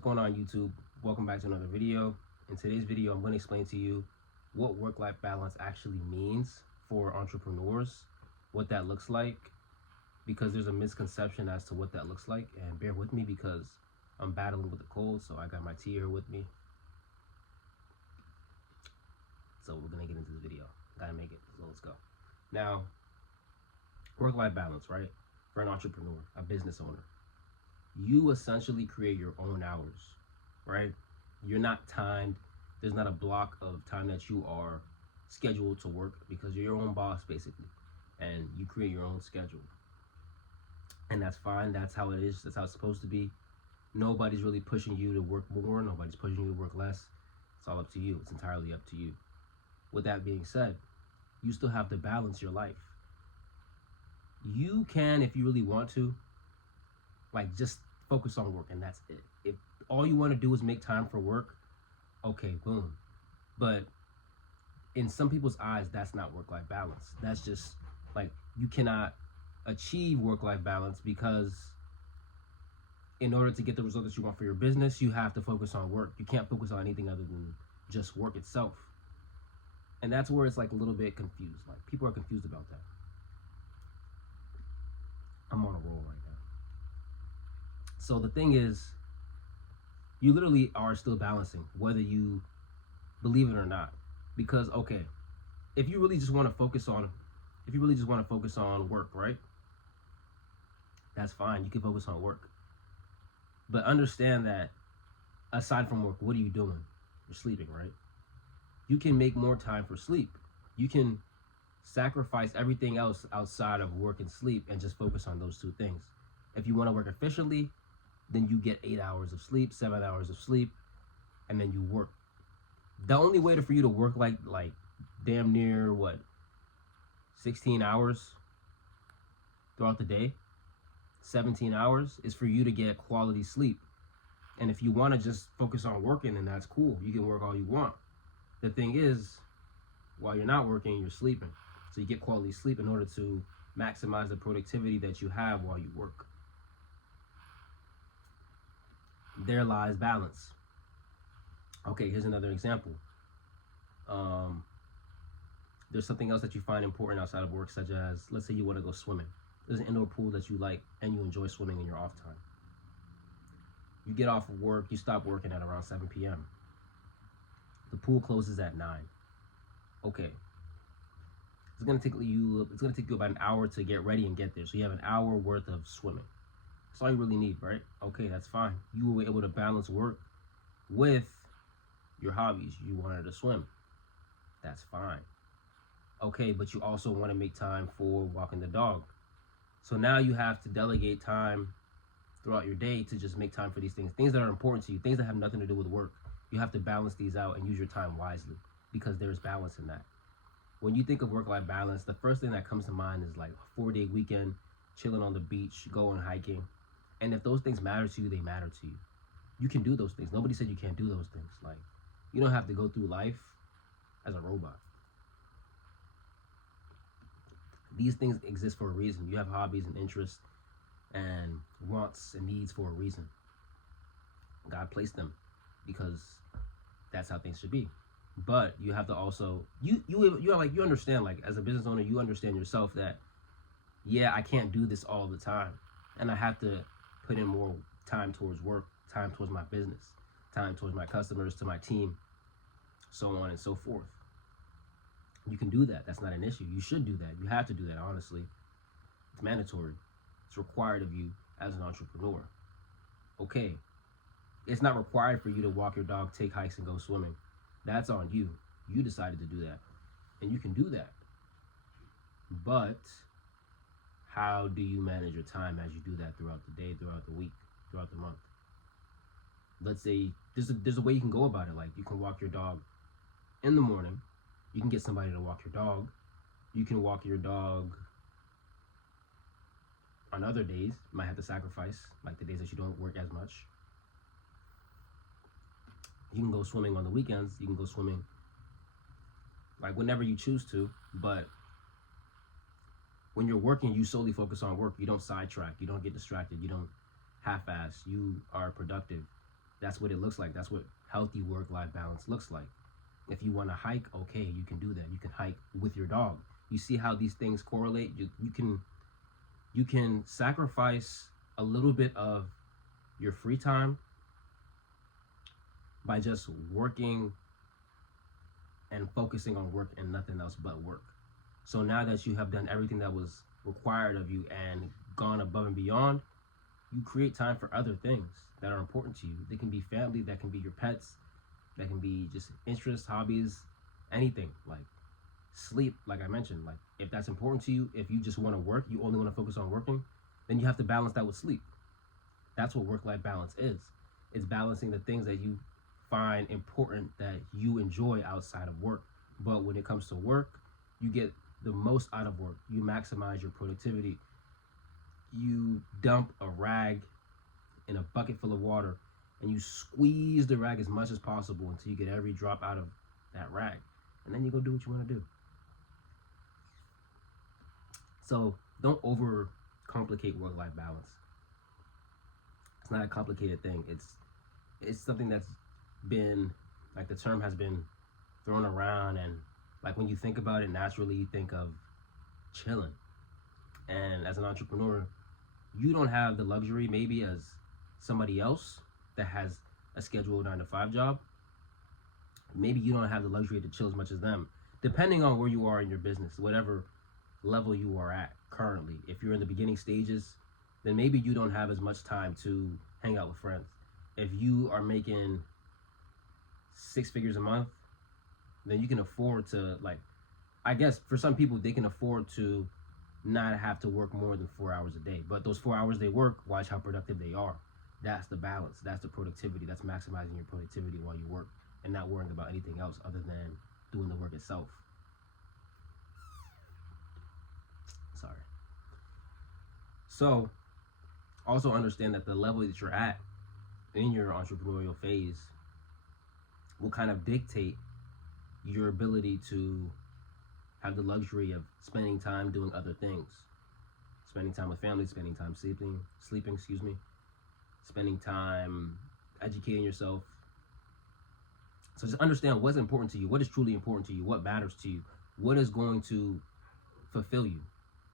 going on, YouTube? Welcome back to another video. In today's video, I'm going to explain to you what work-life balance actually means for entrepreneurs, what that looks like, because there's a misconception as to what that looks like. And bear with me because I'm battling with a cold, so I got my tea here with me. So we're going to get into the video. Gotta make it, so let's go. Now, work-life balance, right? For an entrepreneur, a business owner, you essentially create your own hours, right? You're not timed. There's not a block of time that you are scheduled to work, because you're your own boss basically, and you create your own schedule. And that's fine. That's how it is. That's how it's supposed to be. Nobody's really pushing you to work more. Nobody's pushing you to work less. It's all up to you. It's entirely up to you. With that being said, you still have to balance your life. You can, if you really want to, like, just focus on work and that's it. If all you want to do is make time for work, okay, boom. But in some people's eyes, that's not work-life balance. That's just like, you cannot achieve work-life balance, because in order to get the result that you want for your business, you have to focus on work. You can't focus on anything other than just work itself. And that's where it's like a little bit confused. Like, people are confused about that. I'm on a roll right now. So the thing is, you literally are still balancing, whether you believe it or not. Because, okay, if you really just want to focus on work, right? That's fine. You can focus on work. But understand that aside from work, what are you doing? You're sleeping, right? You can make more time for sleep. You can sacrifice everything else outside of work and sleep and just focus on those two things. If you want to work efficiently, then you get 8 hours of sleep, 7 hours of sleep, and then you work. The only way for you to work like damn near 16 hours throughout the day, 17 hours, is for you to get quality sleep. And if you want to just focus on working, then that's cool. You can work all you want. The thing is, while you're not working, you're sleeping. So you get quality sleep in order to maximize the productivity that you have while you work. There lies balance. Okay, here's another example. There's something else that you find important outside of work, such as, let's say you want to go swimming. There's an indoor pool that you like and you enjoy swimming in your off time. You get off of work, you stop working at around 7 p.m. The pool closes at 9. Okay. It's gonna take you about an hour to get ready and get there. So you have an hour worth of swimming. That's all you really need, right? Okay, that's fine. You were able to balance work with your hobbies. You wanted to swim. That's fine. Okay, but you also want to make time for walking the dog. So now you have to delegate time throughout your day to just make time for these things that are important to you, things that have nothing to do with work. You have to balance these out and use your time wisely, because there's balance in that. When you think of work-life balance, the first thing that comes to mind is like a 4-day weekend, chilling on the beach, going hiking. And if those things matter to you, they matter to you. You can do those things. Nobody said you can't do those things. Like, you don't have to go through life as a robot. These things exist for a reason. You have hobbies and interests and wants and needs for a reason. God placed them because that's how things should be. But you have to also, you understand, like, as a business owner, you understand yourself that, yeah, I can't do this all the time, and I have to put in more time towards work, time towards my business, time towards my customers, to my team, so on and so forth. You can do that. That's not an issue. You should do that. You have to do that, honestly. It's mandatory. It's required of you as an entrepreneur. Okay. It's not required for you to walk your dog, take hikes, and go swimming. That's on you. You decided to do that. And you can do that. But how do you manage your time as you do that throughout the day, throughout the week, throughout the month? Let's say there's a way you can go about it. Like, you can walk your dog in the morning. You can get somebody to walk your dog. You can walk your dog on other days. You might have to sacrifice, like the days that you don't work as much. You can go swimming on the weekends. You can go swimming like whenever you choose to. But when you're working, you solely focus on work. You don't sidetrack. You don't get distracted. You don't half-ass. You are productive. That's what it looks like. That's what healthy work-life balance looks like. If you want to hike, okay, you can do that. You can hike with your dog. You see how these things correlate? You can sacrifice a little bit of your free time by just working and focusing on work and nothing else but work. So now that you have done everything that was required of you and gone above and beyond, you create time for other things that are important to you. They can be family, that can be your pets, that can be just interests, hobbies, anything. Like sleep, like I mentioned. Like if that's important to you, if you just want to work, you only want to focus on working, then you have to balance that with sleep. That's what work-life balance is. It's balancing the things that you find important that you enjoy outside of work. But when it comes to work, you get the most out of work. You maximize your productivity. You dump a rag in a bucket full of water and you squeeze the rag as much as possible until you get every drop out of that rag. And then you go do what you want to do. So don't over complicate work-life balance. It's not a complicated thing. It's something that's been, like, the term has been thrown around, and like when you think about it, naturally you think of chilling. And as an entrepreneur, you don't have the luxury, maybe as somebody else that has a scheduled 9-to-5 job, maybe you don't have the luxury to chill as much as them, depending on where you are in your business, whatever level you are at currently. If you're in the beginning stages, then maybe you don't have as much time to hang out with friends. If you are making 6 figures a month, then you can afford to, like, I guess for some people, they can afford to not have to work more than 4 hours a day. But those 4 hours they work, watch how productive they are. That's the balance. That's the productivity. That's maximizing your productivity while you work and not worrying about anything else other than doing the work itself. Sorry. So, also understand that the level that you're at in your entrepreneurial phase will kind of dictate your ability to have the luxury of spending time doing other things. Spending time with family, spending time sleeping, spending time educating yourself. So just understand what's important to you, what is truly important to you, what matters to you, what is going to fulfill you.